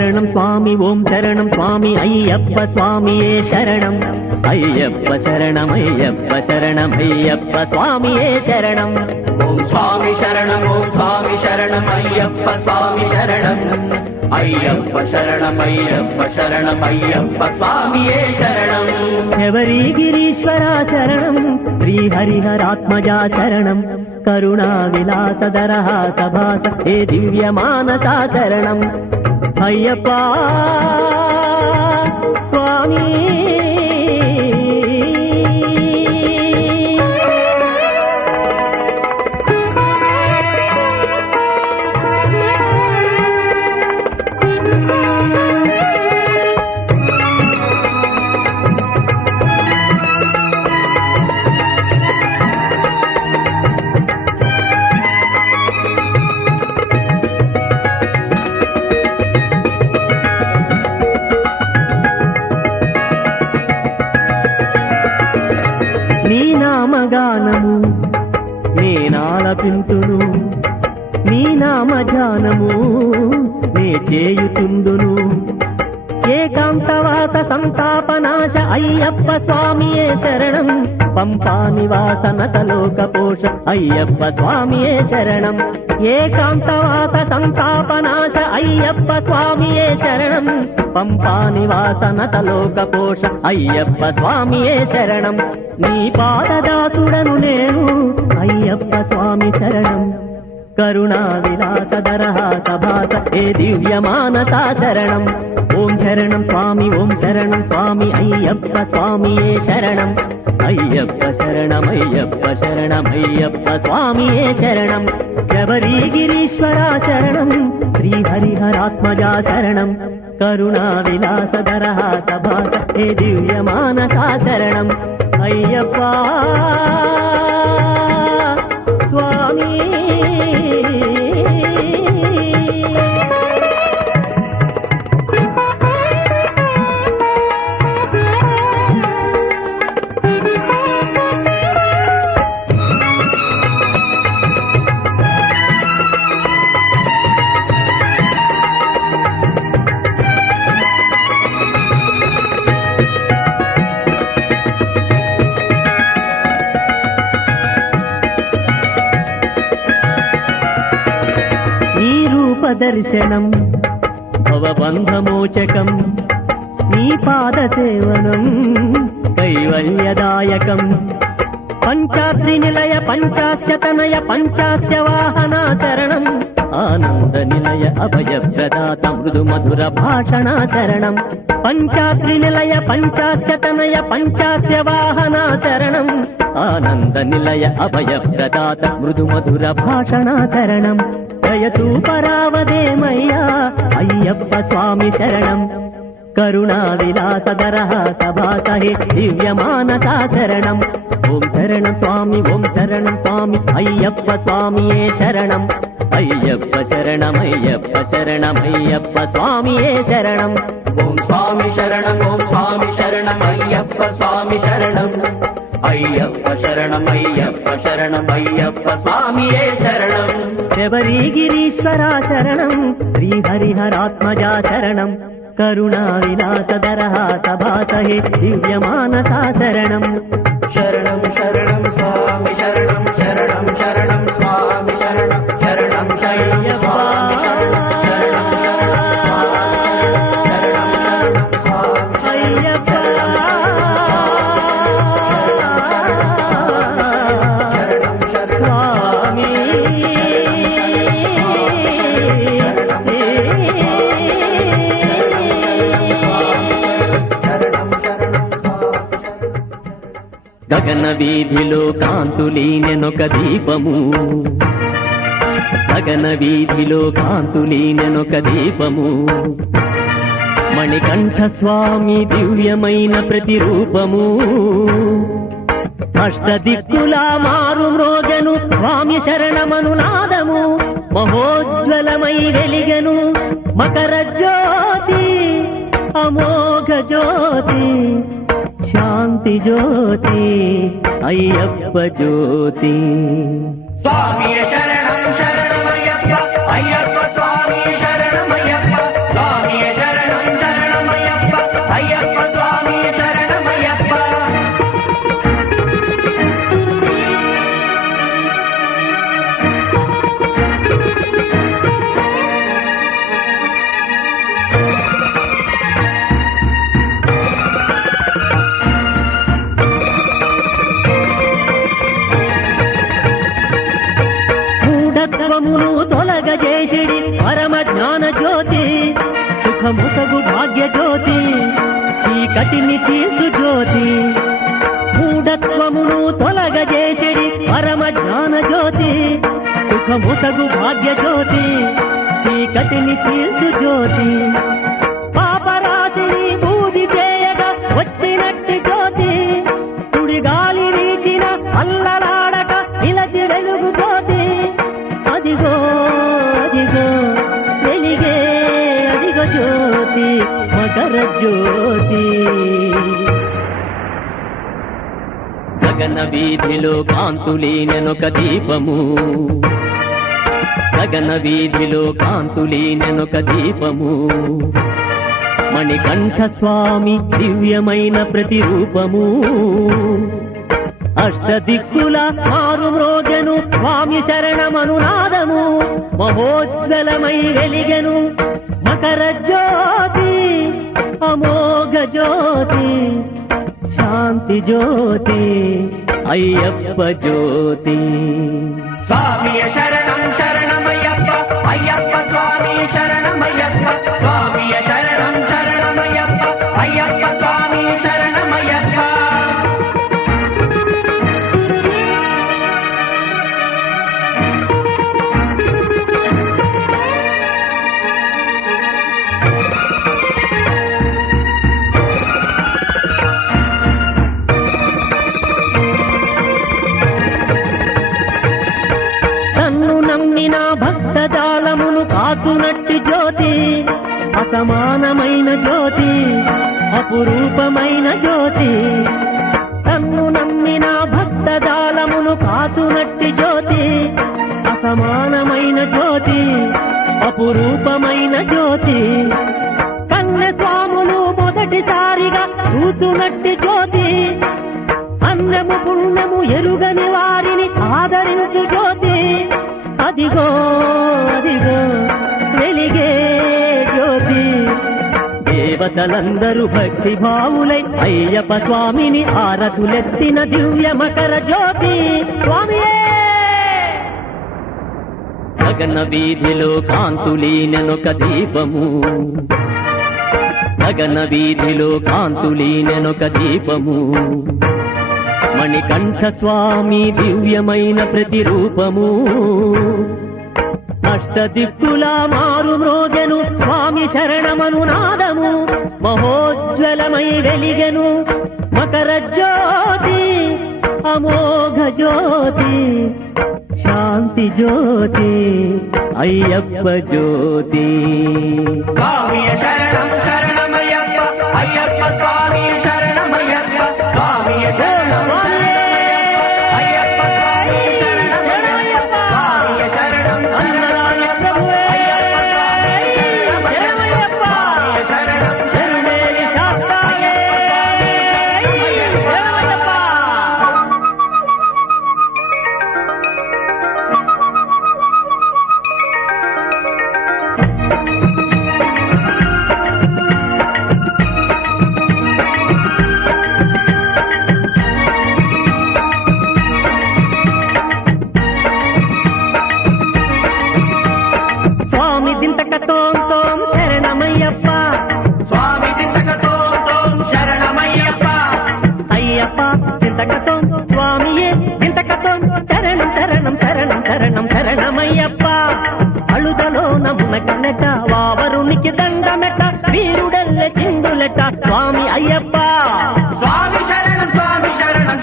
శరణం స్వామి ఓం శరణం స్వామి అయ్యప్ప స్వామియే శరణం అయ్యప్ప శరణం అయ్యప్ప శరణం అయ్యప్ప స్వామియే శరణం ఓం స్వామి శరణం ఓం స్వామి శరణం అయ్యప్ప స్వామి శరణం అయ్యప్ప శరణం అయ్యప్ప శరణం అయ్యప్ప స్వామియే శరణం శబరిగిరీశ్వర శరణం శ్రీహరిహరాత్మజా శరణం కరుణా విలాసధరః సభాస హే దివ్య మానసా శరణం అయ్యప్ప స్వామి నీ నామగానము నేనాలపింతును నీ నామజానము నే చేయుతుందును ఏకాంతవాస సంతాపనాశ అయ్యప్ప స్వామియే శరణం పంపా నివాసనతలోకపోష అయ్యప్ప స్వామియే శరణం ఏకాంతవాస సంతాపనాశ అయ్యప్ప స్వామియే శరణం పంపా నివాసనతలోకపోష అయ్యప్ప స్వామియే శరణం నీ పాదదాసుడను నేను అయ్యప్ప స్వామి శరణం కరుణా విలాసధరః సభాస హే దివ్య మానసా శరణం ఓం శరణం స్వామి ఓం శరణం స్వామి అయ్యప్ప స్వామియే శరణం అయ్యప్ప శరణం అయ్యప్ప శరణం అయ్యప్ప స్వామియే శరణం శబరిగిరీశ్వర శరణం శ్రీహరిహరాత్మజా శరణం కరుణా విలాసధరః సభాస హే దివ్య మానసా శరణం అయ్యప్ప స్వామి దర్శనం భవబంధమోచకం నీ పాద సేవనం కైవల్యదాయకం పంచాద్రి నిలయ పంచాశతనయ పంచాస్య వాహన శరణం ఆనంద నిలయ అభయ ప్రదాత మృదు మధుర భాషణ శరణం పంచాద్రి నిలయ పంచాశతనయ పంచాస్య వాహన శరణం ఆనంద నిలయ అభయ ప్రదాత మృదు మధుర భాషణ శరణం దయతూ పరావదేమయ్యా అయ్యప్ప స్వామి శరణం కరుణా విలాసధరః సభాస హే దివ్య మానసా శరణం ఓం శరణం స్వామి ఓం శరణం స్వామి అయ్యప్ప స్వామియే శరణం అయ్యప్ప శరణం అయ్యప్ప శరణం అయ్యప్ప స్వామియే శరణం ఓం స్వామి శరణం ఓం స్వామి శరణం అయ్యప్ప స్వామి శరణం అయ్యప్ప శరణం అయ్యప్ప శరణం అయ్యప్ప స్వామియే శరణం శబరిగిరీశ్వర శరణం శ్రీహరిహరాత్మజా శరణం కరుణా విలాసధరః సభాస హే దివ్య మానసా శరణం శరణం శరణం స్వామి శరణం శరణం శరణం స్వామి శరణం శరణం శరణం స్వామి శరణం శరణం శరణం స్వామి అయ్యప్ప స్వామి గగన వీధిలో కాంతులీనెనొక దీపము గగన వీధిలో కాంతులీనెనొక దీపము మణికంఠ స్వామి దివ్యమైన ప్రతిరూపము అష్టదిక్కులా మారు మ్రోగెను స్వామి శరణమను నాదము మహోజ్వలమై వెలిగెను మకర జ్యోతి అమోఘ జ్యోతి శాంతి జ్యోతి అయ్యప్ప జ్యోతి స్వామి శరణం శరణమయ్యప్ప అయ్యప్ప స్వామి శరణమయ్యప్ప స్వామి సుఖముసగు భాగ్య జ్యోతి చీకటిని చీల్చు జ్యోతి మూఢత్వమును తొలగజేసిడి పరమ జ్ఞాన జ్యోతి సుఖముసగు భాగ్య జ్యోతి చీకటిని చీల్చు జ్యోతి పాపరాశిని బూది చేయగా వచ్చినట్టి జ్యోతి సుడిగాలి వీచిన అల్లలాడక నిలచి వెలుగు జ్యోతి అదిగో అదిగో వెలిగే అదిగో జ్యోతి మకర జ్యోతి గగన వీధిలో కాంతులీనెనొక దీపము గగన వీధిలో కాంతులీనెనొక దీపము మణికంఠ స్వామి దివ్యమైన ప్రతిరూపము అష్టదిక్కుల మారు మ్రోగెను స్వామి శరణమనునాదము మహోజ్వలమై వెలిగెను మకర జ్యోతి అమోఘ జ్యోతి శాంతి జ్యోతి అయ్యప్ప జ్యోతి స్వామి శరణం శరణమయ్యప్ప అయ్యప్ప స్వామి శరణమయ్యప్ప స్వామి శరణం శరణమయ్యప్ప అయ్యప్ప స్వామి శరణమయ్యప్ప భక్తజాలమును కాచునట్టి జ్యోతి అసమానమైన జ్యోతి అపురూపమైన జ్యోతి తన్ను నమ్మిన భక్తజాలమును కాచునట్టి జ్యోతి అసమానమైన జ్యోతి అపురూపమైన జ్యోతి కన్నె స్వాములు మొదటిసారిగా చూచునట్టి జ్యోతి అన్నము పుణ్యము ఎరుగని వారిని ఆదరించు జ్యోతి అదిగో అదిగో వెలిగే జ్యోతి దేవతలందరూ భక్తి భావులై అయ్యప్ప స్వామిని ఆరతులెత్తిన దివ్య మకర జ్యోతి స్వామియే గగన వీధిలో కాంతులీనెనొక దీపము గగన వీధిలో కాంతులీనెనొక దీపము మణికంఠ స్వామి దివ్యమైన ప్రతిరూపము అష్టదిక్కుల మారు మ్రోగెను స్వామి శరణమనునాదము మహోజ్వలమై వెలిగెను మకర జ్యోతి అమోఘ జ్యోతి శాంతి జ్యోతి అయ్యప్ప జ్యోతి స్వామి శరణం శరణమయ్యప్ప అయ్యప్ప స్వామి శరణమయ్యప్ప స్వామి శరణం అయ్యప్ప స్వామి శరణమయ్యప్ప స్వామి శరణం అన్నదాయ ప్రభువే శరణమయ్యప్ప శరణం శరణేలి శాస్త్రాలే శరణమయ్యప్ప స్వామి దింతకతోం తోం శరణమయ్యప్ప స్వామి దింతకతో శరణమయ్యప్ప అయ్యప్ప దింతకతోం స్వామియే దింతకతోం శరణం శరణం శరణం శరణం శరణమయ్యప్ప అழுదలో నమునకనెట వావరునికి దండమెట వీరుడల్ల చిందులెట స్వామి అయ్యప్ప స్వామి శరణం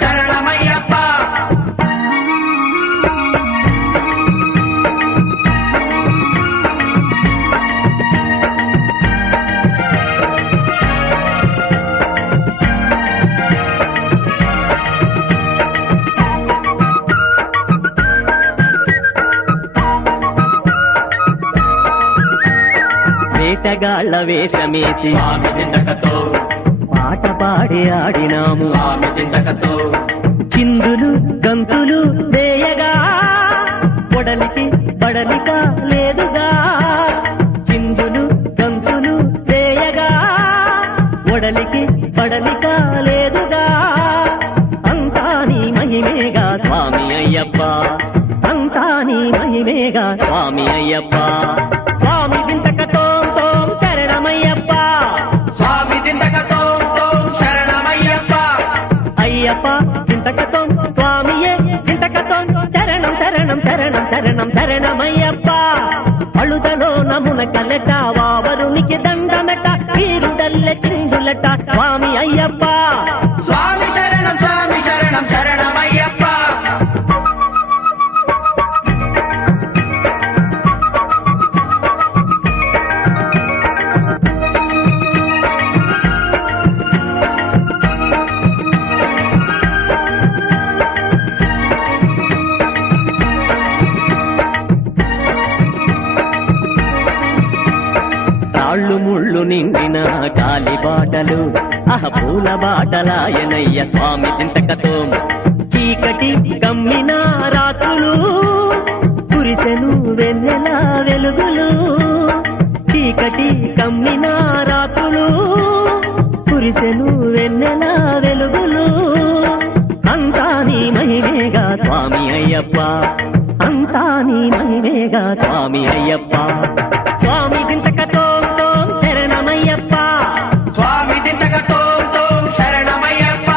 శరణమయ్యప్ప వేటగాళ్ల వేషమేసి స్వామి దింతకతో పాట పాడి ఆడినాము స్వామి దింతకతో చిందులు గంతులు వేయగా పొడలికి పడలిక లేదుగా చిందులు గంతులు వేయగా పొడలికి పడలిక లేదుగా అంతా నీ మహిమేగా స్వామి అయ్యప్ప అంతా నీ మహిమేగా స్వామి అయ్యప్ప స్వామి దింతకతోం తోం శరణమయ్యప్ప నమున కలట వావరునికి దండమెట వీరుడల్లె చిందులట స్వామి అయ్యప్ప స్వామి శరణం శరణమయ్యప్ప. రాళ్ళు ముళ్ళు నిండిన కాలి బాటలు పూల బాటలాయనయ్య స్వామి చింతకతో చీకటి కమ్మిన రాత్రులు కురిసెను వెన్నెల వెలుగులు చీకటి కమ్మిన రాత్రులు కురిసెను వెన్నెల వెలుగులు అంతా నీ మహిమేగా స్వామి అయ్యప్ప అంతా నీ మహిమేగా స్వామి అయ్యప్ప స్వామి చింతకతో శరణమయ్యప్ప స్వామి దింతకతో శరణమయ్యప్ప.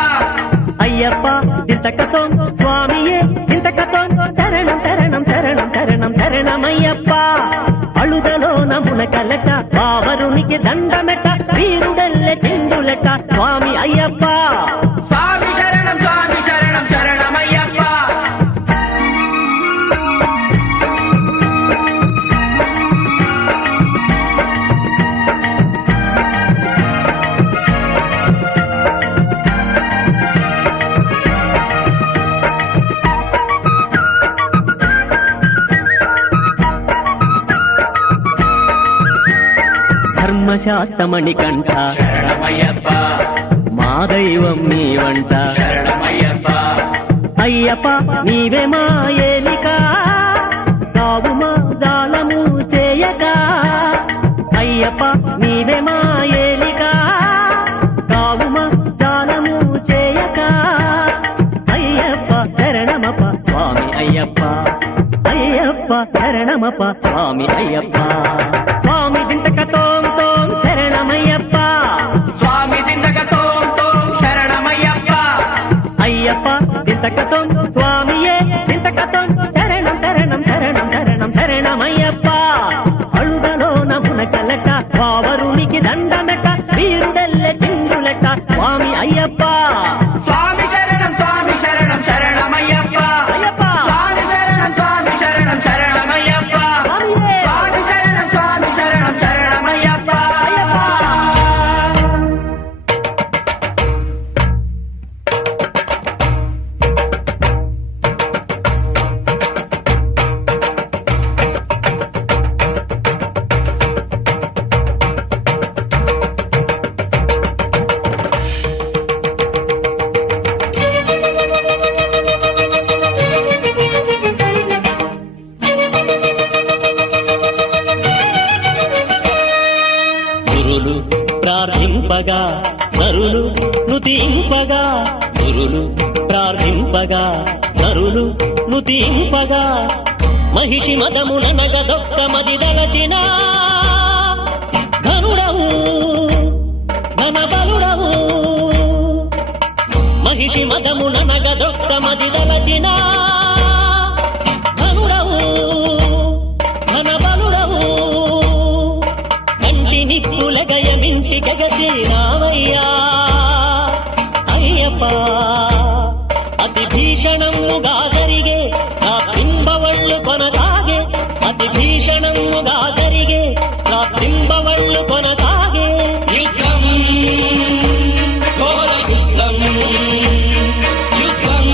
అయ్యప్ప చింతకతో స్వామియే చింతకతో శరణం శరణం శరణం శరణం శరణమయ్యప్ప అழுదలో నమున కలట వావరునికి దండమెట వీరుడల్లె చెండులట స్వామి అయ్యప్ప స్వామి శరణం శరణమయ్యప్ప. ధర్మశాస్త్రమణి కంఠ శరణమయ్యప్ప మా దైవం నీవంట శరణమయ్యప్ప. అయ్యప్ప నీవే మా ఏలిక కావు మా జాలము చేయక అయ్యప్ప నీవే మా ఏలిక కావు మా జాలము చేయక అయ్యప్ప శరణమప్ప స్వామి అయ్యప్ప అయ్యప్ప శరణమప్ప స్వామి అయ్యప్ప స్వామి దింతకతో శరణమయ్యప్ప స్వామి దింతకతో శరణమయ్యప్ప. అయ్యప్ప చింతకతో స్వామియే చింతకతో శరణం శరణం శరణం శరణం శరణమయ్యప్ప అழுదలో నమున కలట వావరునికి దండమెట వీరుడల్లె చిందులట స్వామి అయ్యప్ప స్వామి శరణం శరణమయ్యప్ప. అయ్యప్ప స్వామి శరణం శరణమయ్యప్ప. స్వామియే స్వామి శరణం శరణమయ్యప్ప. అయ్యప్ప గురులు ప్రార్థింపగా నరులు నుతింపగా గురులు ప్రార్థింపగా నరులు నుతింపగా మహిషి మదముననగదొక్క మది దలచిన ఘనుడవు ఘనబలుడవు మహిషి మదముననగదొక్క మది దలచిన ఘనుడవు ఘనబలుడవు కంటి నిక్కులగయమింటి గగచేరావయ్యా అయ్యప్ప అతి భీషణముగా జరిగే నా పింబవళ్ళు కొనసాగే అతి భీషణముగా జరిగే నా పింబవళ్ళు కొనసాగే యుద్ధం ఘోర యుద్ధం యుద్ధం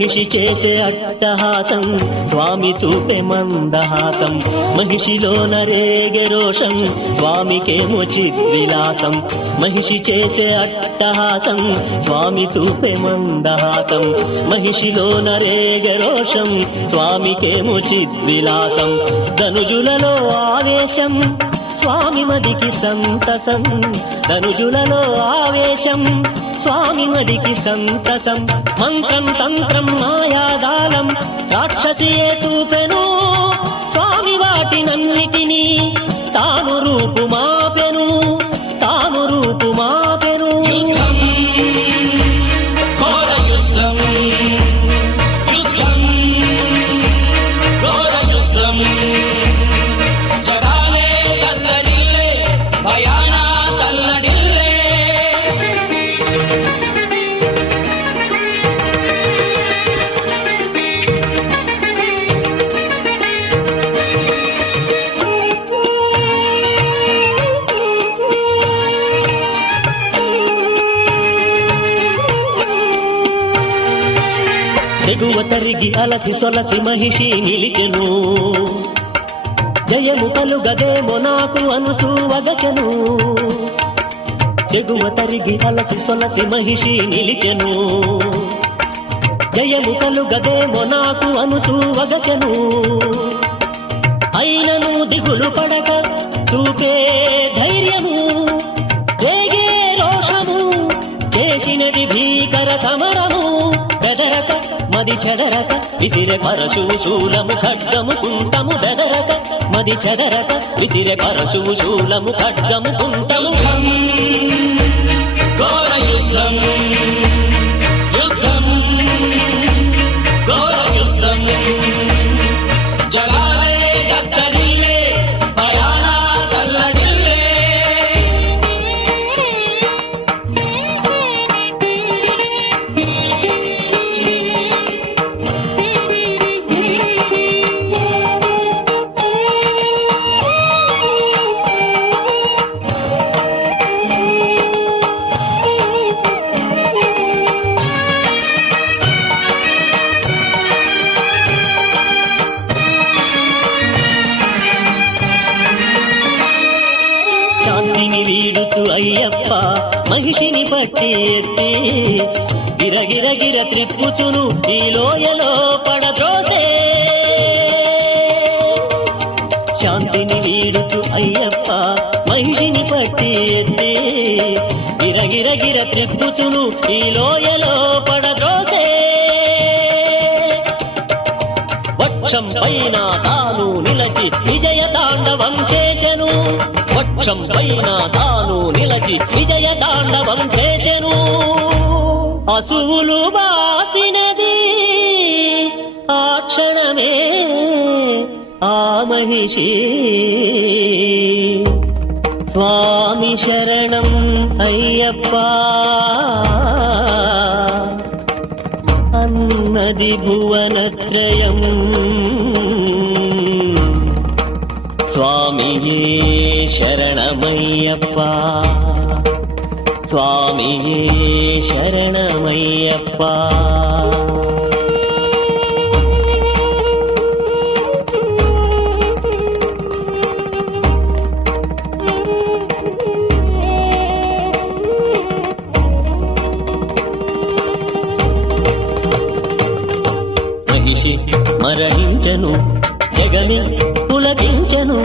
మహిషి చేసే అట్టహాసం స్వామి చూపే మందహాసం మహిషిలో నరేగే రోషం స్వామికేమో చిద్విలాసం మహిషి చేసే అట్టహాసం స్వామి చూపే మందహాసం మహిషిలో నరేగే రోషం స్వామికేమో చిద్విలాసం ధనుజులలో ఆవేశం స్వామి మదికి సంతసం ధనుజులలో ఆవేశం స్వామి మదికి సంతసం మంత్రం తంత్రం మాయాదాలం రాక్షసియే తూపెను స్వామి వాటినన్నిటినీ తాను రూపు మాపెను తాను రూపు మాపెను తెగువ తరిగి అలసి సొలసి మహిషి నిలిచెను జయము కలుగదేమో నాకు అనుచూ వగచెను తెగువ తరిగి అలసి సొలసి మహిషి నిలిచెను జయము కలుగదేమో నాకు అనుచూ వగచెను అయినను దిగులు పడక చూపే ధైర్యము వేగే రోషము చేసినది భీకర సమరము బెదరక మది చెదరక విసిరె పరశువు శూలము ఖడ్గము కుంటము బెదరక మది చెదరక విసిరె పరశువు శూలము ఖడ్గము కుంటము ఘోర యుద్ధం యుద్ధం ఘోర యుద్ధం జలాలే దత్తడిల్లే భయానా తల్లడిల్లే శాంతిని వీడుచు అయ్యప్ప మహిషిని పట్టి ఎత్తి గిరగిరగిర త్రిప్పుచును ఈ లోయలో పడద్రోసే శాంతిని వీడుచు అయ్యప్ప మహిషిని పట్టి ఎత్తి గిరగిరగిర త్రిప్పుచును ఈ లోయలో పడద్రోసే వక్షం పైన తాను నిలచి విజయ తాండవం చేసెను వక్షం పైన తాను నిలచి విజయ తాండవం చేసెను అసువులు బాసినది ఆ క్షణమే ఆ మహిషి స్వామి శరణం అయ్యప్ప అన్నది భువనత్రయం స్వామియే శరణమయ్యప్ప స్వామియే శరణమయ్యప్ప మహిషి మరణించెను జగమి పులకించెను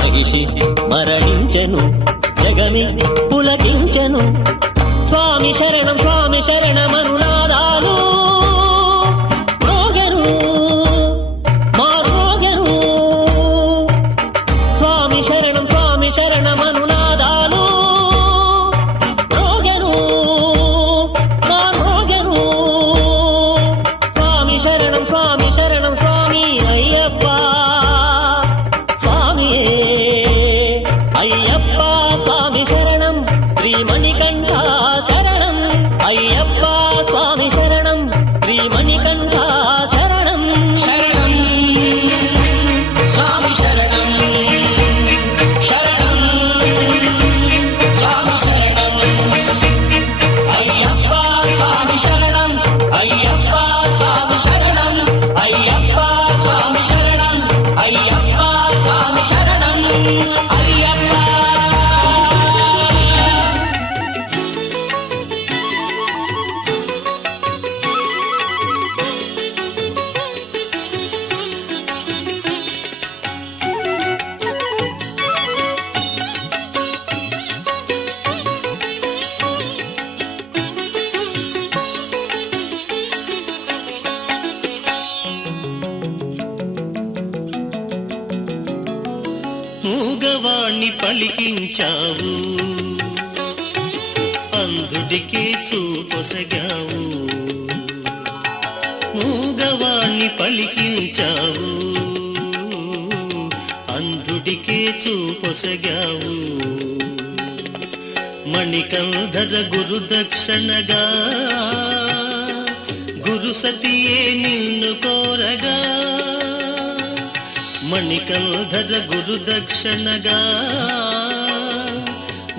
మహిషి మరణించెను జగమి పులకించెను స్వామి శరణమనునాదాలు మ్రోగెను మారోగెను స్వామి శరణమనునాదాలు మ్రోగెను మారోగెను స్వామి శరణం స్వామి అయ్యప్ప స్వామియే అయ్యప్ప స్వామి శరణం శ్రీమణికంఠ శరణం అయ్యప్ప స్వామి శరణం అయ్యప్ప. మూగవాణ్ణి పలికించావు, అంధుడికి చూపొసగావు. మూగవాణ్ణి పలికించావు, అంధుడికి చూపొసగావు. మణికంధర గురు దక్షిణగా గురు సతియే నిన్ను కోరగా. మణికంధర గురు దక్షిణగా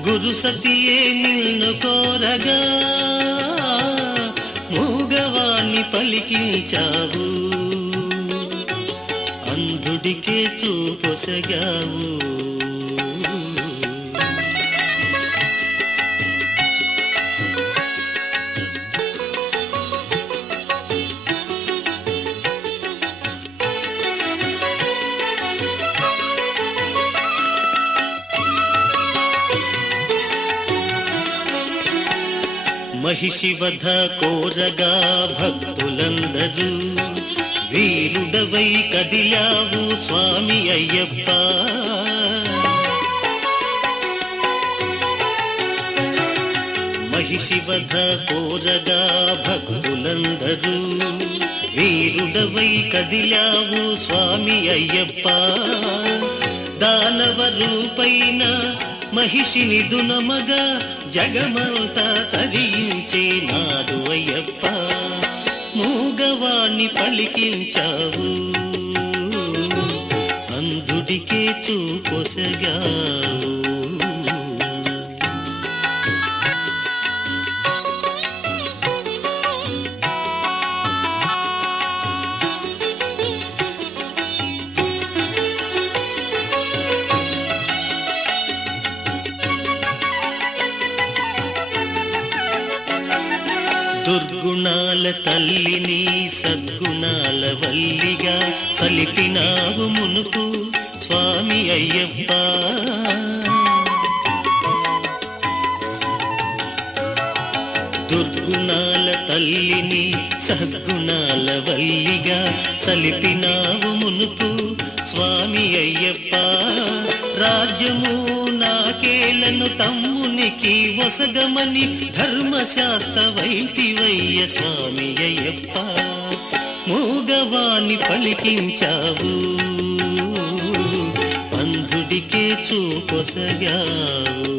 గురు సతియే నిన్ను కోరగా. మూగవాణ్ణి పలికించావు, అంధుడికే చూపొసగావు. మహిషివధ కోరగా భక్తులందరూ వీరుడవై కదిలావు స్వామి అయ్యప్ప. మహిషివధ కోరగా భక్తులందరూ వీరుడవై కదిలావు స్వామి అయ్యప్ప. దానవ రూపైన మహిషిని దునమగా జగమంతా తరించే నాడు అయ్యప్ప. మూగవాణ్ణి పలికించావు, అంధుడికే చూపొసగావు. దుర్గుణాల తల్లిని సద్గుణాల వల్లిగా సలిపినావు మునుపు స్వామి అయ్యప్ప. దుర్గుణాల తల్లిని సద్గుణాల వల్లిగా సలిపినావు మునుపు స్వామి అయ్యప్ప. రాజ్యము నాకేలను తమ్మునికి వసగమని ధర్మశాస్త్ర వైపివయ్య స్వామి అయ్యప్ప. మూగవాణ్ణి పలికించావు, అంధుడికే చూపొసగావు.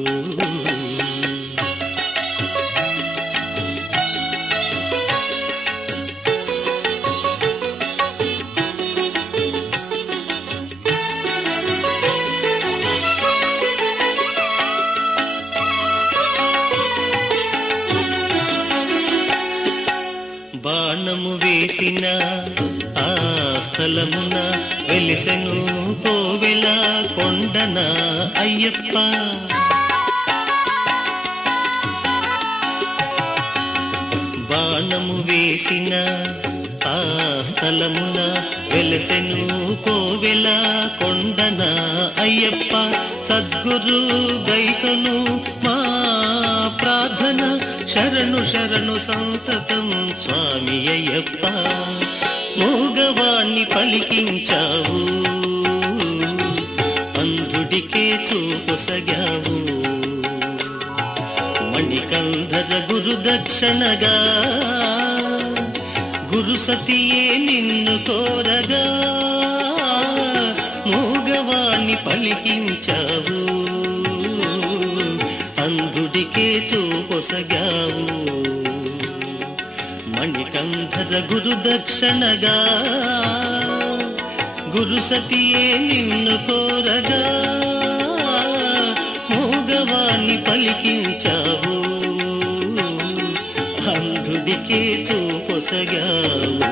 బాణము వేసిన ఆ స్థలమున వెలిసెను కోవెల కొండన అయ్యప్ప. బాణము వేసిన ఆ స్థలమున వెలిసెను కోవెల కొండన అయ్యప్ప. సద్గురు గైకను మా ప్రార్థన శరణు శరణు సంతతం స్వామి అయ్యప్ప. మూగవాణ్ణి పలికించావు, అంధుడికే చూపొసగావు. మణికంధర గురు దక్షిణగా గురు సతియే నిన్ను కోరగా. మూగవాణ్ణి పలికించావు, అంధుడికే చూపొసగావు. మణికంధర గురు దక్షిణగా గురు సతియే నిన్ను కోరగా. మూగవాణ్ణి పలికించావు, అంధుడికే చూపొసగావు.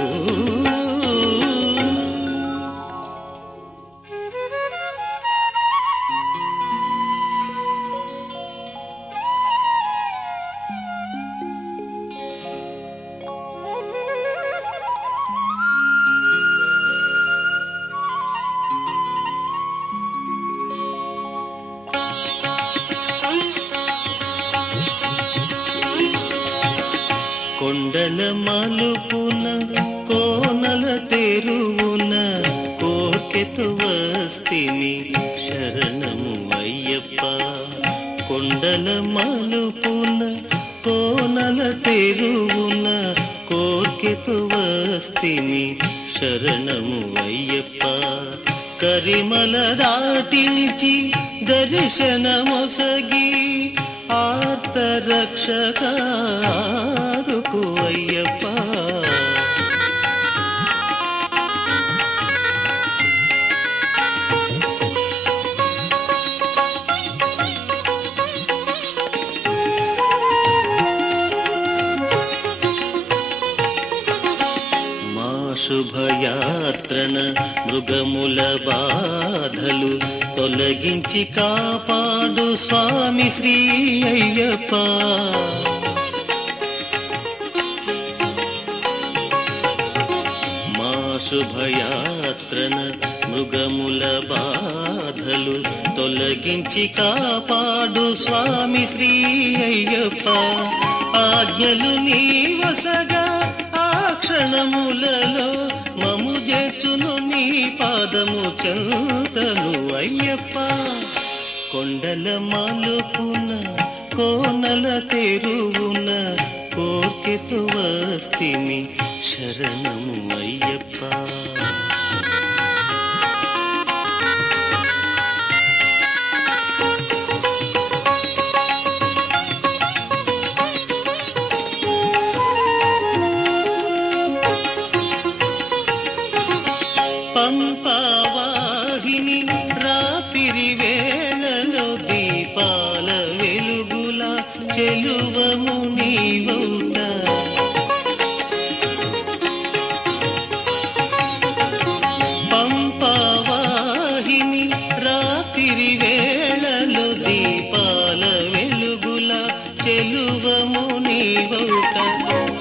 మలుపున కోనల తెరువున కోర్కెతు వస్తిని శరణము అయ్యప్ప. కొండల మలుపున కోనల తెరువున కోర్కెతు వస్తిని శరణము అయ్యప్ప. కరిమల దాటించి దర్శనమొసగి ఆర్తరక్షక ఆదుకో అయ్యప్ప. మా శుభయాత్రన మృగముల బాధలు తొలగించి కాపాడు స్వామి శ్రీ అయ్యప్ప. మా శుభయాత్రన మృగముల బాధలు తొలగించి కాపాడు స్వామి శ్రీ అయ్యప్ప. ఆజ్ఞలు నీవసగా ఆ క్షణములలో మము చేర్చును నీ పాదము చెంతను అయ్యప్ప. కొండల మలుపున కోనల తెరువున కోర్కెతు వస్తిని శరణము అయ్యప్ప. పంపావాహిని రాత్రి వేళలో దీపాల వెలుగుల చెలువము నీవౌట. పంపావాహిని రాత్రి వేళలో దీపాల వెలుగుల చెలువము నీవౌట.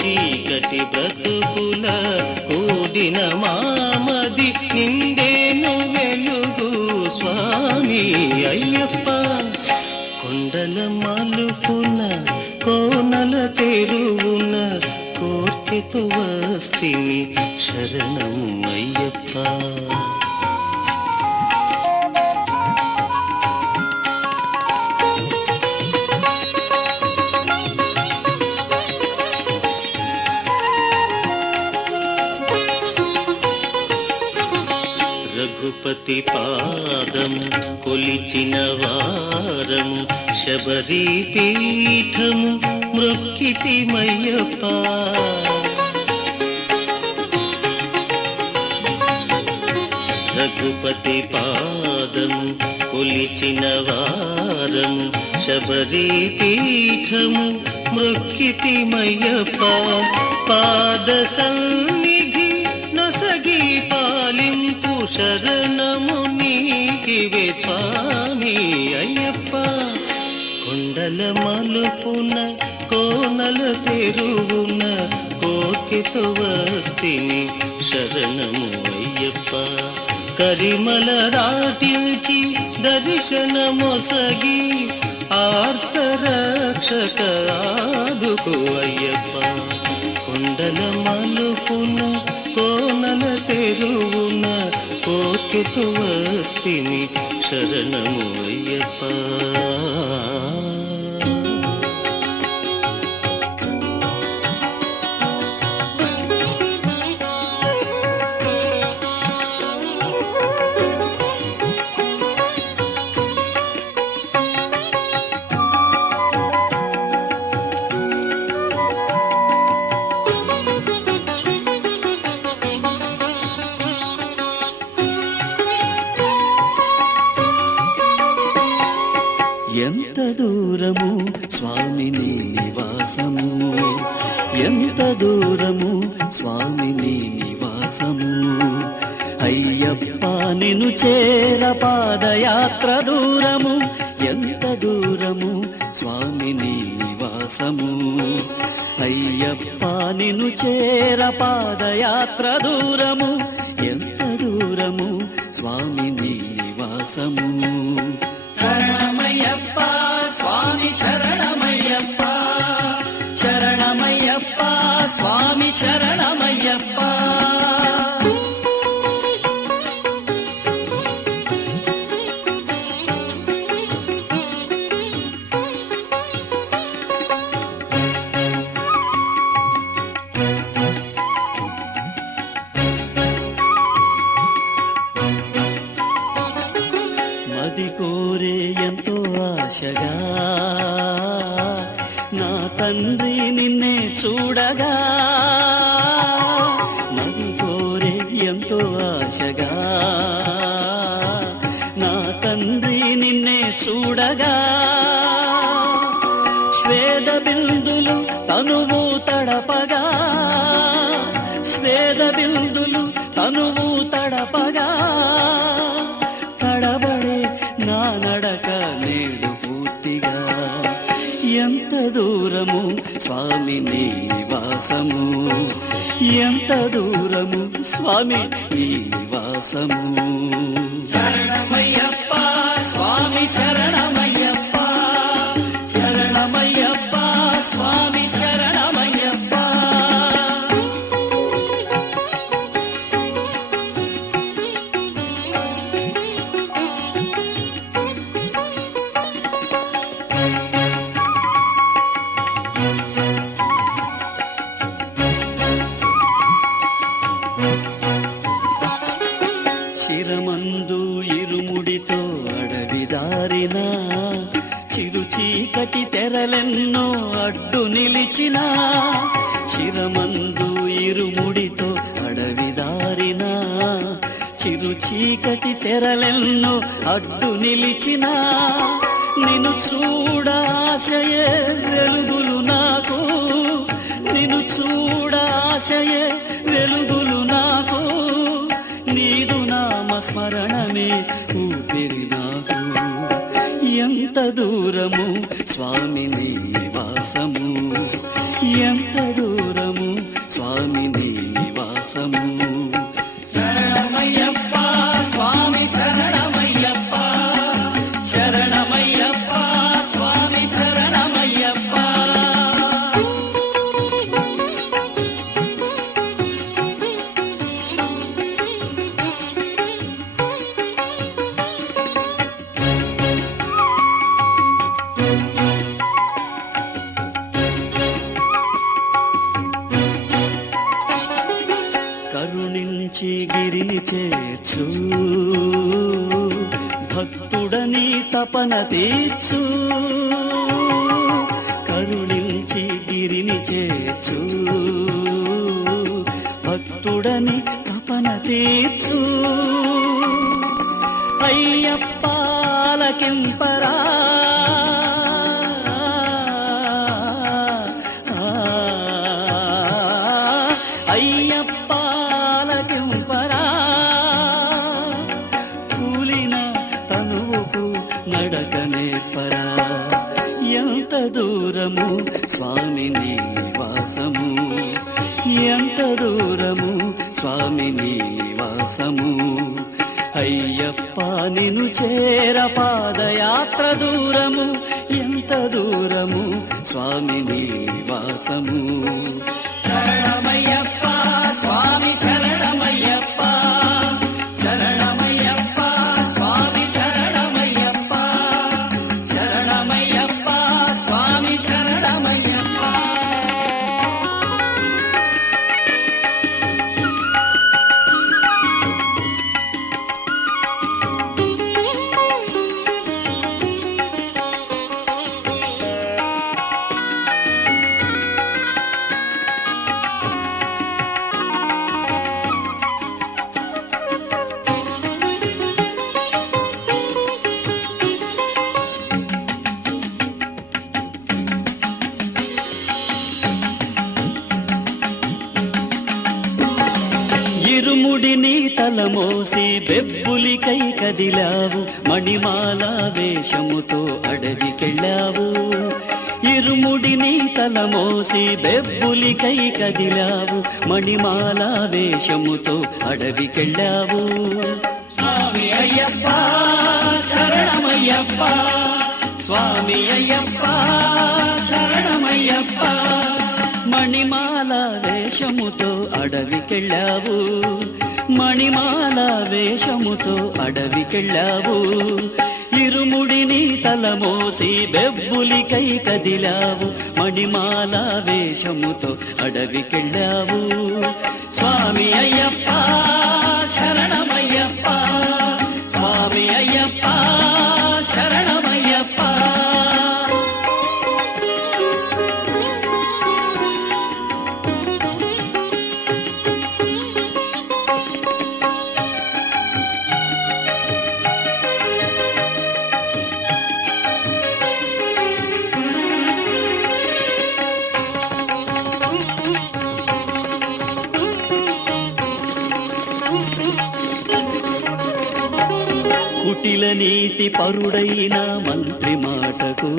చీకటి బ్రతుకుల కూడిన మామది నిండేను వెలుగు స్వామి అయ్యప్ప. కొండల మలుపున కోనల తెరువున కోర్కెతు వస్తిని శరణము అయ్యప్ప. రఘుపతి పాదము కొలిచిన వారము శబరి పీఠము మృక్కితిమయ్యప్ప. రఘుపతి పాదము కొలిచిన వారము శబరి పీఠము మృక్కితిమయ్యప్ప. పాద సన్నిధి నొసగి పాలింపు శరణము నీకివే స్వామి అయ్యప్ప. కొండల మలుపున కోనల తెరువున కోర్కెతు వస్తిని శరణము అయ్యప్ప. కరిమల దాటించి దర్శనమొసగి ఆర్తరక్షక ఆదుకో అయ్యప్ప. కొండల మలుపున కోనల తెరువున కోర్కెతు వస్తిని శరణము అయ్యప్ప. ఎంత దూరము స్వామి నీ నివాసము, ఎంత దూరము స్వామి నీ నివాసము. అయ్యప్ప నిన్ను చేర పాదయాత్ర దూరము, ఎంత దూరము స్వామి నీ నివాసము. అయ్యప్ప నిన్ను చేర పాదయాత్ర దూరము, ఎంత దూరము స్వామి నీ నివాసము. శరణమయ్యప్ప స్వామి శరణమయ్యప్ప, శరణమయ్యప్ప స్వామి ఆశగా నా తండ్రి నిన్నే చూడగా నన్ను కోరే ఎంతో ఆశగా నా తండ్రి నిన్నే చూడగా స్వేద బిందులు తనువు తడపగా స్వేద బిందులు తనువు తడపగా తడబడే నా నడక నేడు పూర్తిగా ఎంత దూరము స్వామి నీ నివాసము ఎంత దూరము స్వామి నీ నివాసము శరణమయ్యప్ప స్వామి శరణమయ్యప్ప శరణమయ్యప్ప స్వామి శరణమయ్యప్ప శిరమందు ఇరుముడితో అడవిదారిన చిరు చీకటి తెరలెన్నో అడ్డు నిలిచిన శిరమందు ఇరుముడితో అడవిదారిన చిరు చీకటి తెరలెన్నో అడ్డు నిలిచిన నిన్ను చూడాశయే వెలుగులు నాకు నిన్ను చూడాశయే వెలుగులు నాకు నీదు నామస్మరణమే ఊపిరి నాకు ఎంత దూరము స్వామి నీ నివాసము ఎంత దూరము స్వామి నీ నివాసము శరణమయ్యప్ప స్వామి శరణమయ్యప్ప శరణమయ్యప్ప స్వామి శరణమయ్యప్ప కరుణించి గిరిని చేర్చు భక్తుడని తపన తీర్చు కరుణించి గిరిని చేర్చు భక్తుడని తపన తీర్చు అయ్యప్ప ఆలకింపరా అయ్యప్ప ఆలకింపరా కూలిన తనువుకు నడకనే పరా ఎంత దూరము స్వామి నీ నివాసము ఎంత దూరము స్వామి నీ నివాసము అయ్యప్ప నిన్ను చేర పాదయాత్ర దూరము ఎంత దూరము స్వామి నీ నివాసము శరణమయ్యప్ప స్వామి శరణమయ్యప్ప శరణమయ్యప్ప స్వామి శరణమయ్యప్ప శరణమయ్యప్ప స్వామి శరణమయ్యప్ప ఇరుముడిని తలమోసి బెబ్బులికై కదిలావు మణిమాల వేషముతో అడవికెళ్ళావు ఇరుముడిని తలమోసి బెబ్బులికై కదిలావు మణిమాల వేషముతో అడవికెళ్ళావు స్వామి అయ్యప్ప శరణమయ్యప్ప స్వామి అయ్యప్ప శరణమయ్యప్ప మణిమాల వేషముతో అడవికెళ్ళావు మణిమాల వేషముతో అడవికెళ్ళావు ఇరుముడిని తలమోసి బెబ్బులికై కదిలావు మణిమాల వేషముతో అడవికెళ్ళావు స్వామి అయ్యప్ప శరణమయ్యప్ప స్వామి అయ్యప్ప శరణమయ్యప్ప కుటిల నీతి పరుడైన మంత్రి మాటకు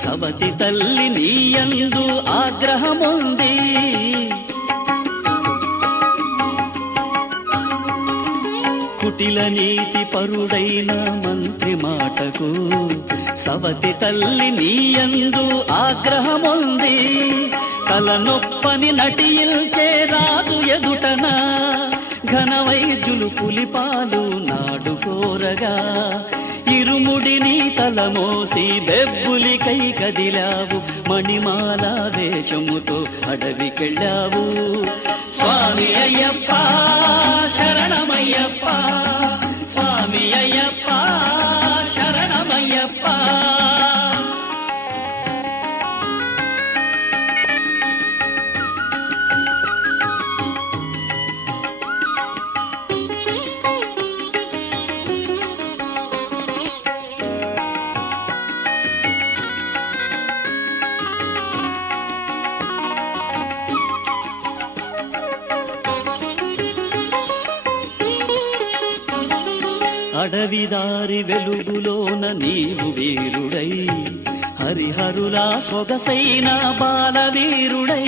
సవతి తల్లి నీయందు ఆగ్రహముంది. కుటిల నీతి పరుడైన మంత్రి మాటకు సవతి తల్లి నీయందు ఆగ్రహముంది. తలనొప్పని నటిల్చే రాజు ఎదుటన ఘనవైద్యులు పులిపాలు నాడు కోరగా ఇరుముడిని తలమోసి బెబ్బులికై కదిలావు. మణిమాల వేషముతో అడవికెళ్ళావు. స్వామి అయ్యప్ప శరణమయ్యప్ప, స్వామి అయ్యప్ప శరణమయ్యప్ప. అడవిదారి వెలుగులోన నీవు వీరుడై హరిహరులా సొగసైన బాలవీరుడై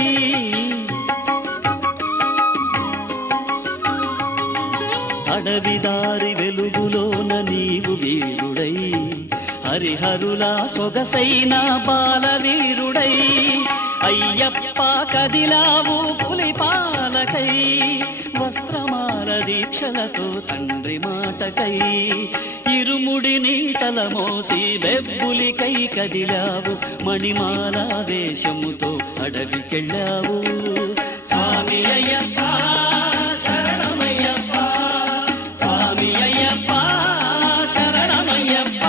అడవిదారి వెలుగులోన నీవు వీరుడై హరిహరులా సొగసైన బాలవీరుడై అయ్యప్ప కదిలావు పులిపాలకై వస్త్రమాల దీక్షలతో తండ్రి మాటకై ఇరుముడిని తలమోసి బెబ్బులికై కదిలావు. మణిమాల వేషముతో అడవికెళ్ళావు. స్వామి అయ్యప్ప శరణమయ్యప్ప, స్వామి అయ్యప్ప శరణమయ్యప్ప.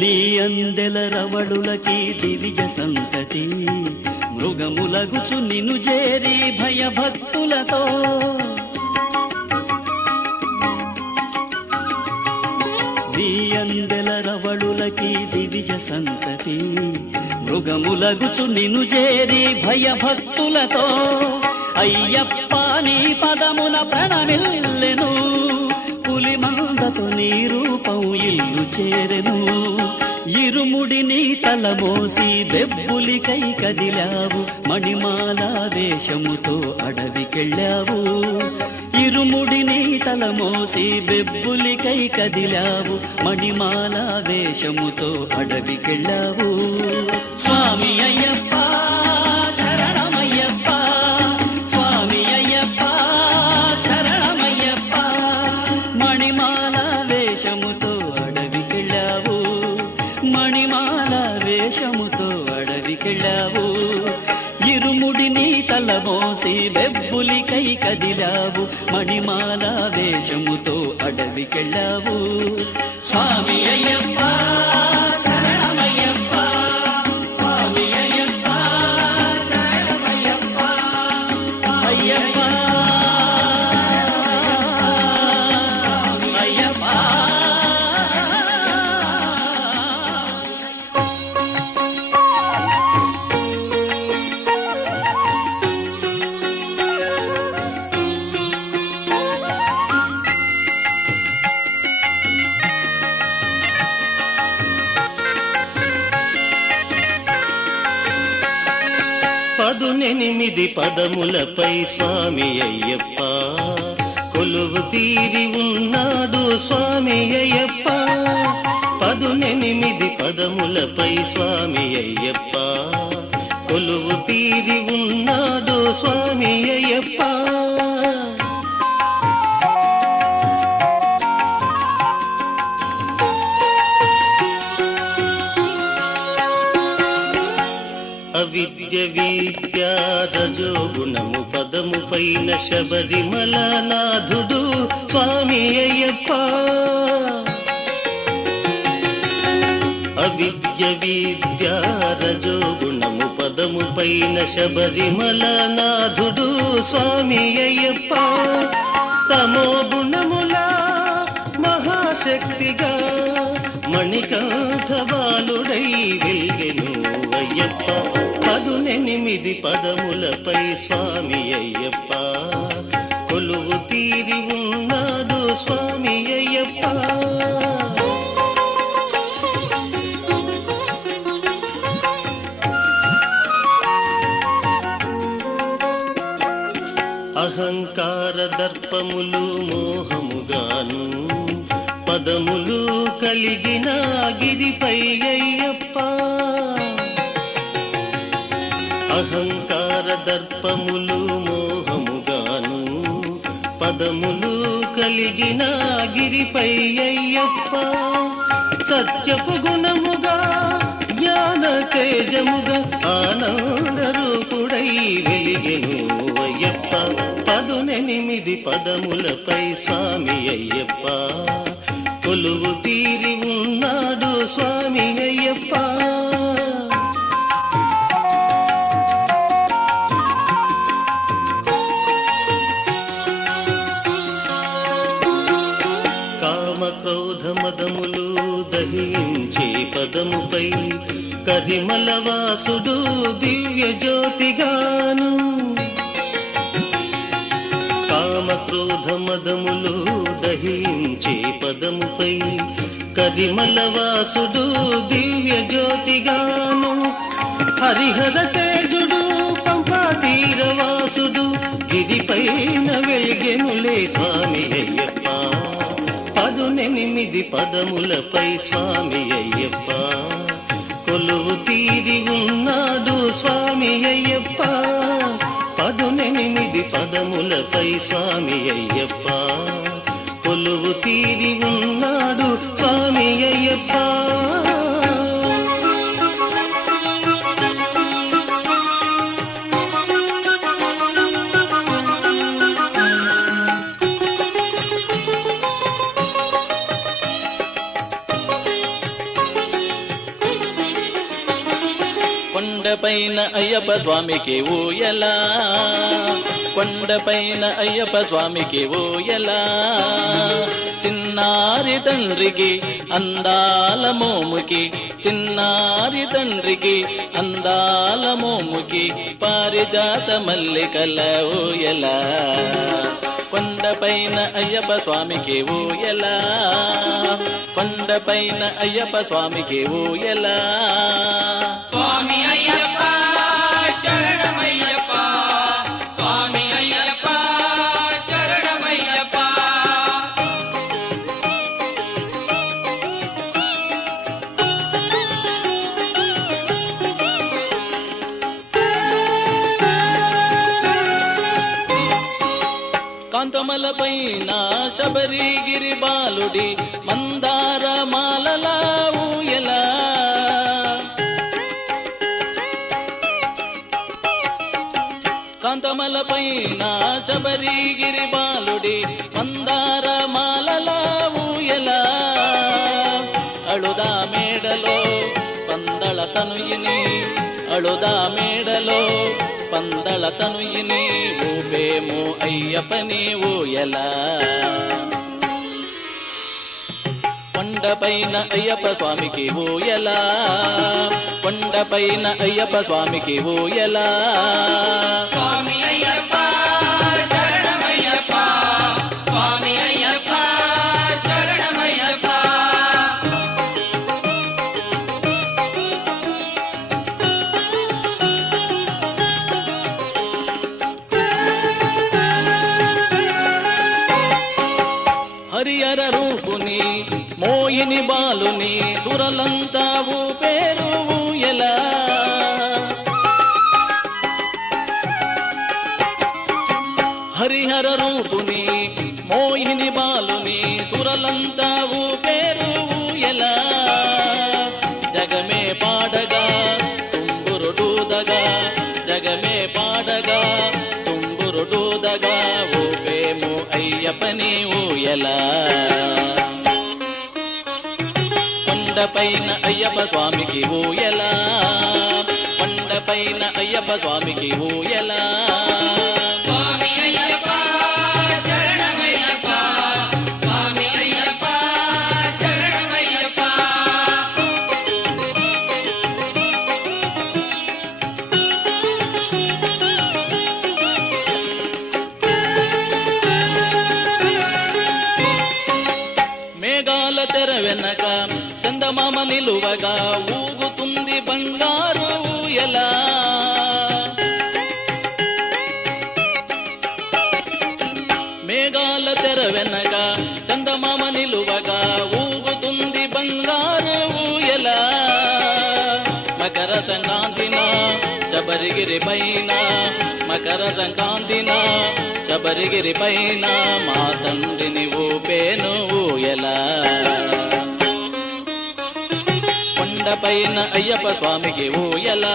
నీ అందెల రవళులకి దివిజ సంతతి మృగములగుచు నిను చేరి భయభక్తులతో నీ అందెల రవళులకి దివిజ సంతతి మృగములగుచు నిను చేరి భయభక్తులతో అయ్యప్ప నీ పదమున ప్రణమిల్లెను. పులిమందతో నీ రూపం ఇల్లు చేరెను. ఇరుముడిని తలమోసి బెబ్బులికై కదిలావు. మణిమాల వేషముతో అడవికెళ్ళావు. ఇరుముడిని తలమోసి బెబ్బులికై కదిలావు. మణిమాల వేషముతో అడవికెళ్ళావు. స్వామి అయ్యప్ప శరణమయ్యప్ప, స్వామి అయ్యప్ప శరణమయ్యప్ప. మణిమాల వేషముతో అడవికెళ్ళావు. మణిమాల వేషముతో అడవికెళ్ళావు. ఇరుముడిని తలమోసి బెబ్బులికై కదిలావు. మణిమాల వేషముతో అడవికెళ్ళావు. స్వామి అయ్యప్ప శరణమయ్యప్ప, స్వామి అయ్యప్ప శరణమయ్యప్ప. అయ్యప్ప అయ్యప్ప. పదునెనిమిది పదములపై స్వామి అయ్యప్ప కొలువు తీరి ఉన్నాడు. స్వామి అయ్యప్ప పదునెనిమిది పదములపై స్వామి అయ్యప్ప కొలువు తీరి ఉన్నాడు. స్వామి అయ్యప్ప అవిద్య విద్య రజోగుణము పదము పైన శబరిమల నాథుడు. స్వామి అయ్యప్ప అవిద్య విద్య రజోగుణము పదము పైన శబరిమల నాథుడు స్వామి అయ్యప్ప. తమో గుణముల మహాశక్తిగా మణికంఠ బాలుడై వెల్గెను అయ్యప్ప. 18 పదములపై స్వామి అయ్యప్ప కొలువు తీరి ఉన్నాడు స్వామి అయ్యప్ప. అహంకార దర్పములు మోహముగాను పదములు కలిగిన గిరిపై అయ్యప్ప. అహంకార దర్పములు మోహముగాను పదములు కలిగిన గిరిపై అయ్యప్ప. సత్యపు గుణముగా జ్ఞాన తేజముగా ఆనంద రూపుడై వెలిగెను అయ్యప్ప. 18 పదములపై స్వామి అయ్యప్ప కొలువు తీరి ఉన్నాడు స్వామి అయ్యప్ప. కామ క్రోధ మదములు దహించే పదముపై కరిమల వాసుడు దివ్య జ్యోతిగాను. కామ క్రోధ మదములు దహించే పదముపై కరిమల వాసుడు దివ్య జ్యోతిగాను. హరిహర తేజుడు పంపా తీరవాసుడు గిరిపైన వెలిగెనులే స్వామి అయ్యప్ప. 18 పదములపై స్వామి అయ్యప్ప కొలువు తీరి ఉన్నాడు స్వామి అయ్యప్ప. 18 పదములపై స్వామి అయ్యప్ప కొలువు తీరి ఉన్నాడు స్వామి అయ్యప్ప. కొండపైన అయ్యప్ప స్వామికి ఊయలా, కొండపైన అయ్యప్ప స్వామికి ఊయలా. చిన్నారి తండ్రికి అందాల మోముకి, చిన్నారి తండ్రికి అందాల మోముకి పారిజాత మల్లికల ఊయలా. కొండపైన అయ్యప్ప స్వామికి ఊయలా, కొండపైన అయ్యప్ప స్వామికి ఊయలా. స్వామి అయ్యప్ప శరణమయ్యప్ప, స్వామి అయ్యప్ప శరణమయ్యప్ప. కాంతమలపైన శబరిగిరి బాలుడి మందార మాలల ఊయలా. కాంతమలపైన శబరిగిరి బాలుడి మందార మాలల ఊయలా. అళుదా మేడలో పందళ తనుయిని, అళుదా మేడలో పందళ తనుయిని ఊపేము అయ్యప్పని ఊయలా. కొండపైన అయ్యప్ప స్వామికి ఊయలా, కొండపైన అయ్యప్ప స్వామికి ఊయలా. స్వామి అయ్యప్ప శరణమయ్యప్ప, స్వామి అయ్యప్ప శరణమయ్యప్ప. హరిహర రూపుని మోయిని బాలుని సురలంతా ఊపేరు ఊయలా. హరిహర రూపుని మోహిని బాలుని సురలంతా ఊపేరు ఊయలా. జగమే పాడగా తుంబురుడూదగా, జగమే పాడగా తుంబురుడూదగా ఊపేము అయ్యప్పని ఊయలా. కొండపైన అయ్యప్ప స్వామికి ఊయలా, కొండపైన అయ్యప్ప స్వామికి ఊయలా. స్వామి అయ్యప్ప శరణమయ్యప్ప, స్వామి అయ్యప్ప శరణమయ్యప్ప. మేఘాల తెర వెనక చందమామ నిలువగా ఊగుతుంది బంగారు ఊయలా. మేఘాల తెర వెనక చందమామ నిలువగా ఊగుతుంది బంగారు ఊయలా. మకర సంక్రాంతిన శబరిగిరి పైన, మకర సంక్రాంతిన శబరిగిరి పైన మా తండ్రిని ఊపేను ఊయలా. కొండపైన అయ్యప్ప స్వామికి ఊయలా,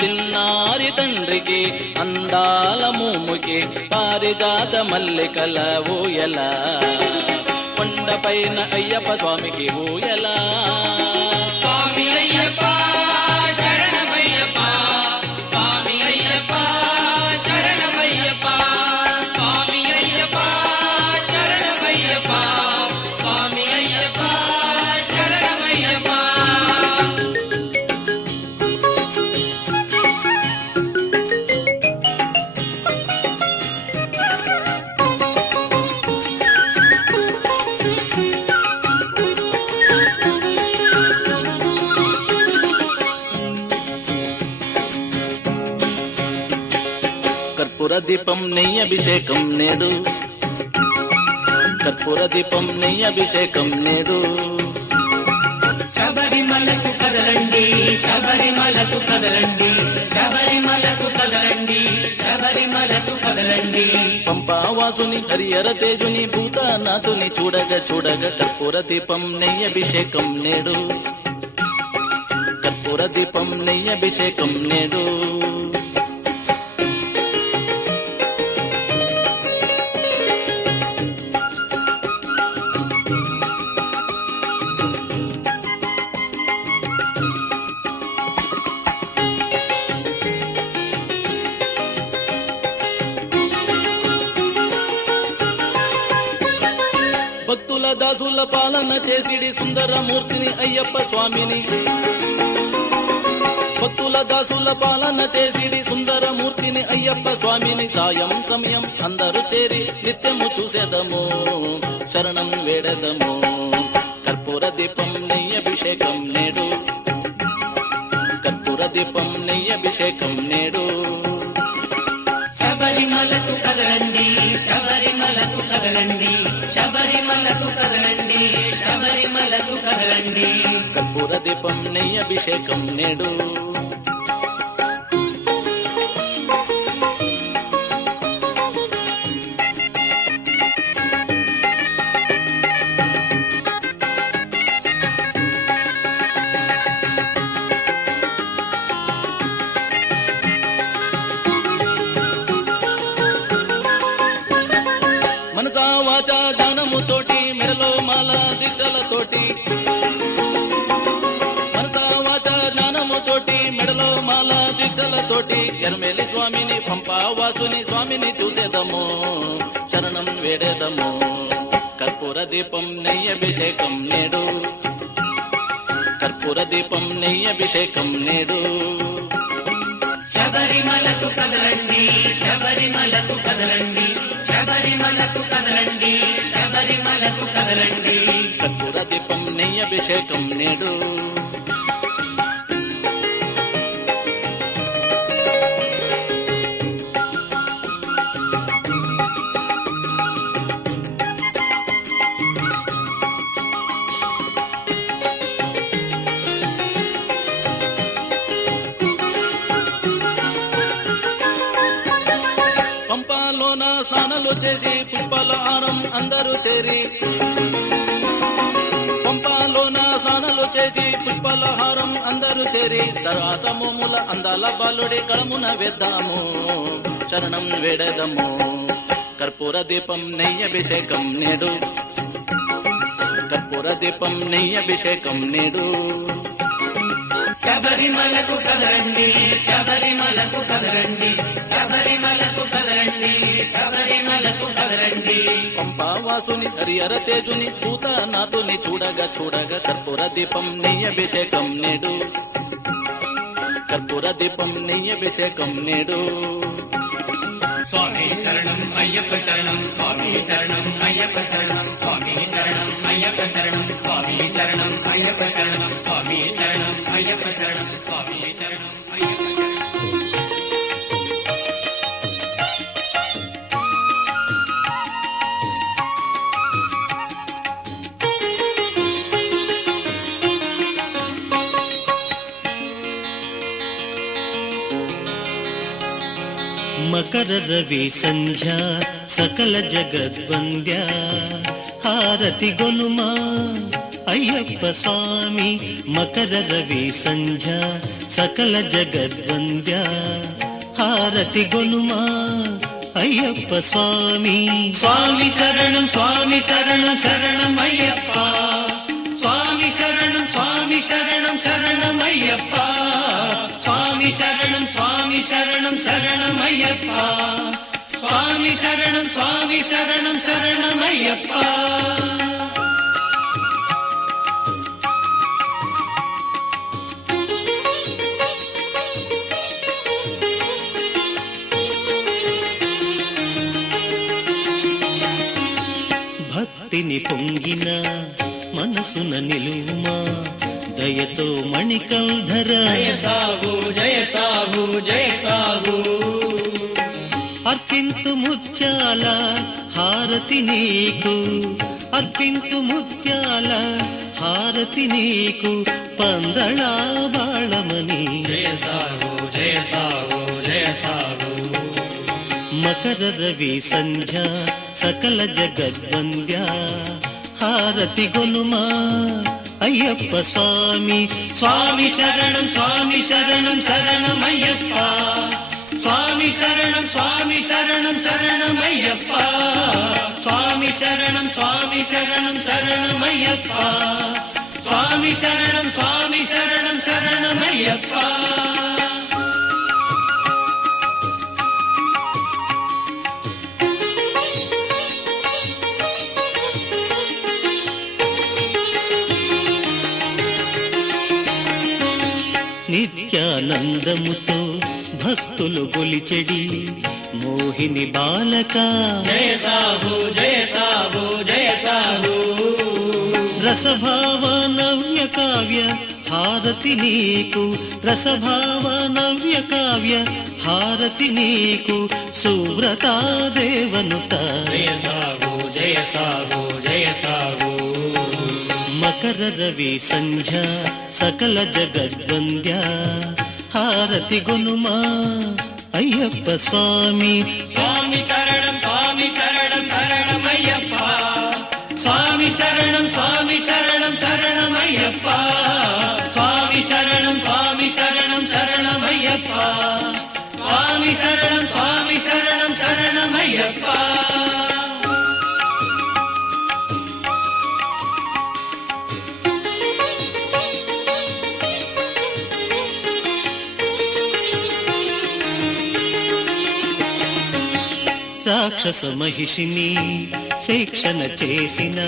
చిన్నారి తండ్రికి అందాల మూముకి పారిజాత మల్లికల ఊయలా. కొండపైన అయ్యప్ప స్వామికి ఊయలా. స్వామి అయ్యప్ప శరణమయ్యప్ప, స్వామి అయ్యప్ప శరణమయ్యప్ప, స్వామి అయ్యప్ప శరణమయ్యప్ప, స్వామి అయ్యప్ప శరణమయ్యప్ప. కర్పూర దీపం నెయ్యి అభిషేకం నేడు, కర్పూర దీపం నెయ్యి అభిషేకం నేడు. శబరిమలకు కదలండి, శబరిమలకు కదలండి, శబరిమలకు కదలండి, శబరిమలకు కదలండి. పంపావాసుని హరిహర తేజుని భూతనాథుని చూడగ చూడగ కర్పూర దీపం నెయ్యి అభిషేకం నేడు, కర్పూర దీపం నెయ్యి అభిషేకం నేడు. భక్తుల దాసుల పాలన చేసిడి సుందరమూర్తిని అయ్యప్ప స్వామిని, భక్తుల దాసుల పాలన చేసిడి సుందరమూర్తిని అయ్యప్ప స్వామిని. సాయం సమయం అందరూ చేరి నిత్యము చూసేదము, శరణం వేడదము. కర్పూర దీపం నెయ్యి అభిషేకం నేడు, కర్పూర దీపం నెయ్యి అభిషేకం నేడు. శబరిమలకు కదలండి, శబరిమలకు కదలండి, శబరిమలకు కదలండి, శబరిమలకు కదలండి. కర్పూర దీపం నెయ్యి అభిషేకం నేడు. మనసా వాచా జ్ఞానముతోటి మెడలో మాల దీక్షలతోటి, మనసా వాచా జ్ఞానముతోటి మెడలో మాల దీక్షలతోటి ఎర్మేలి స్వామిని పంపావాసుని స్వామిని చూసేదము, శరణం వేడేదము. కర్పూర దీపం నెయ్యి అభిషేకం నేడు, కర్పూర దీపం నెయ్యి అభిషేకం నేడు. శబరిమలకు కదలండి, శబరిమలకు కదలండి, శబరిమలకు కదలండి, శబరిమలకు కదలండి. కర్పూర దీపం నెయ్యి అభిషేకం నేడు. పంపాలోన స్నానాలు చేసి పుష్పాల హారం అందరూ చేరి, పంపాలోన స్నానాలు చేసి పుష్పాల హారం అందరూ చేరి దరాసమూముల అందాల బాలుడి కళమున వేద్దాము, శరణం వేడదము. కర్పూర దీపం నెయ్యి అభిషేకం నేడు, కర్పూర దీపం నెయ్యి అభిషేకం నేడు. శబరిమలకు కదరండి, శబరిమలకు కదరండి, శబరిమలకు కదరండి, శబరిమలకు కదరండి. పంపావాసుని హరిహర తేజుని భూతనాథుని చూడగా చూడగా కర్పూర దీపం నెయ్యి అభిషేకం నేడు. కర్పూర దీపం నెయ్యి అభిషేకం నేడు. స్వామి శరణం అయ్యప్ప శరణం, స్వామి శరణం అయ్యప్ప శరణం, స్వామి శరణం అయ్యప్ప శరణం, స్వామి శరణం అయ్యప్ప శరణం, స్వామి శరణం అయ్యప్ప శరణం, స్వామి శరణం అయ్యప్ప శరణం. మకర రవి సంధ్యా సకల జగద్వంద్యా హారతి గొనుమా అయ్యప్ప స్వామి. మకర రవి సంధ్యా సకల జగద్వంద్యా హారతి గొనుమా అయ్యప్ప స్వామి. స్వామి శరణం స్వామి శరణం శరణం అయ్యప్ప. స్వామి శరణం స్వామి శరణం శరణం అయ్యప్ప. స్వామి శరణం స్వామి శరణం శరణం అయ్యప్ప. స్వామి శరణం స్వామి శరణం శరణం అయ్యప్ప. భక్తిని పొంగిన మనసున నిలువుమా దయతో మణికంధర. జయ సాగు జయ సాగు జయ సాగు. అర్పింతు ముత్యాల హారతి నీకు, అర్పింతు ముత్యాల హారతి నీకు పందళా బాళమని. జయ సాగు జయ సాగు జయ సాగు. మకర రవి సంధ్యా సకల జగద్వంద్యా హారతి గొనుమా అయ్యప్ప స్వామి. స్వామి శరణం స్వామి శరణం శరణం అయ్యప్ప. స్వామి శరణం స్వామి శరణం శరణం అయ్యప్ప. స్వామి శరణం స్వామి శరణం శరణం అయ్యప్ప. స్వామి శరణం స్వామి శరణం శరణం అయ్యప్ప. నిత్యానందముతో భక్తులు గొలిచెడి మోహిని బాలక. జయ సాగు జయ సాగు జయ సాగు. రసభావ నవ్య కావ్య హారతి నీకు, రసభావ నవ్య కావ్య హారతి నీకు సువ్రతా దేవనుత. జయ సాగు జయ సాగు జయ సాగు. మకర రవి సంధ్యా సకల జగద్వంద్యా హారతి గొనుమా అయ్యప్ప స్వామి. స్వామి శరణం స్వామి శరణం శరణం అయ్యప్ప. స్వామి శరణం స్వామి శరణం శరణం అయ్యప్ప. స్వామి శరణం స్వామి శరణం శరణం అయ్యప్ప. స్వామి శరణం స్వామి శరణం శరణం అయ్యప్ప. రాక్షస మహిషిని శిక్షణ చేసిన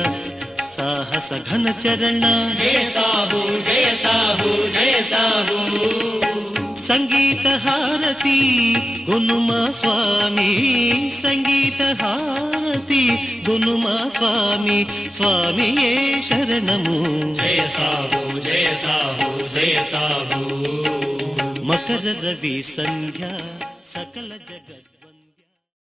సాహస ఘన చరణ. జయ సాగు జయ సాగు జయ సాగు. సంగీత హారతి గునుమా స్వామి. సంగీత హారతి గునుమా స్వామి. స్వామియే శరణము. జయ సాగు జయ సాగు జయ సాగు. మకర రవి సంధ్యా సకల జగత్